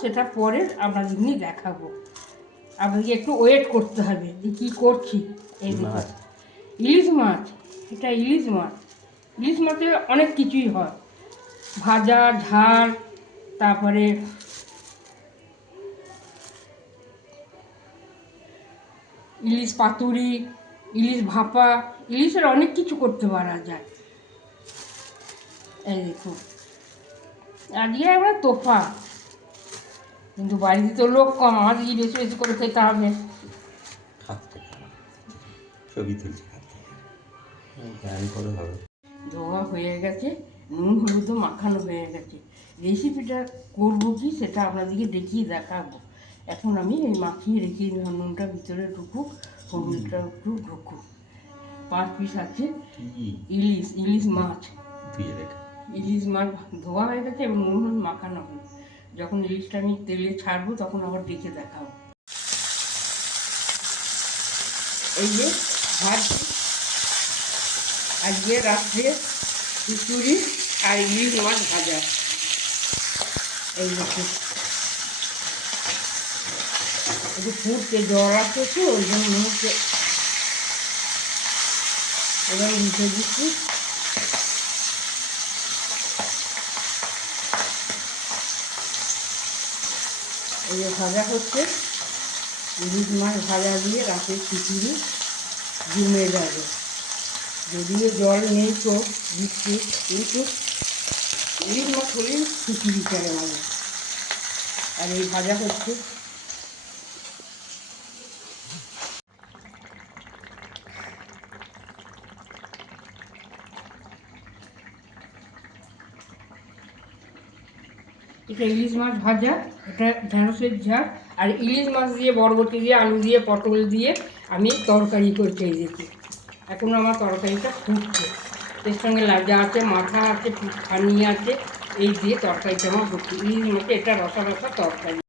সেটা পরে আপনাদের নিয়ে দেখাবো। আপনাকে একটু ওয়েট করতে হবে যে কী করছি। এই দেখুন ইলিশ মাছ, এটা ইলিশ মাছ। ইলিশ মাছে অনেক কিছুই হয়, ভাজা, ঝাল, তারপরে ইলিশ পাতুরি, ইলিশ ভাপা, ইলিশের অনেক কিছু করতে পারা যায়। এই দেখুন আজকে আমরা তোফা, কিন্তু বাড়িতে তো লোক কম, আমাদেরই বেশি বেশি করে খেতে হবে। ধোয়া হয়ে গেছে, নুন হলুদও মাখানো হয়ে গেছে। রেসিপিটা করবো কি সেটা আপনাদেরকে দেখিয়ে দেখাবো। এখন আমি এই মাখিয়ে রেখে নুনটা ভিতরে ঢুকুক, হলুদটা একটু ঢুকুক। 5 পিস আছে ইলিশ মাছ। ইলিশ মাছ ধোয়া হয়ে গেছে এবং নুন হলুদ মাখানো হলো। যখন ইলিশটা আমি তেলে ছাড়বো তখন আবার ডেকে দেখাবো। এই যে ভাজছি আজকে রাত্রে খিচুড়ি আর ইলিশ মাছ ভাজা। এই দেখুন একটু ফুটতে জ্বর আসছে তো, ওই জন্য মুহূর্তে এবার উঠে দিচ্ছি। এই যে ভাজা হচ্ছে, ইলিশ মাছ ভাজা দিয়ে রাতের খিচুড়ি জমে যাবে। যদিও জল নেই তো দিচ্ছি, কিন্তু ইলিশ মাছ হলেই খিচুড়ি চলে যাবে। আর এই ভাজা হচ্ছে। এটা ইলিশ মাছ ভাজা, এটা ঢ্যাঁড়সের ঝাল, আর ইলিশ মাছ দিয়ে বরবটি দিয়ে আলু দিয়ে পটল দিয়ে আমি তরকারি করে খেয়ে দিচ্ছি। এখন আমার তরকারিটা ফুটছে, এর সঙ্গে লাজা আছে, মাথা আছে, ছানি আছে, এই দিয়ে তরকারিটা আমার হচ্ছে। ইলিশ মাছে এটা রসা রসা তরকারি।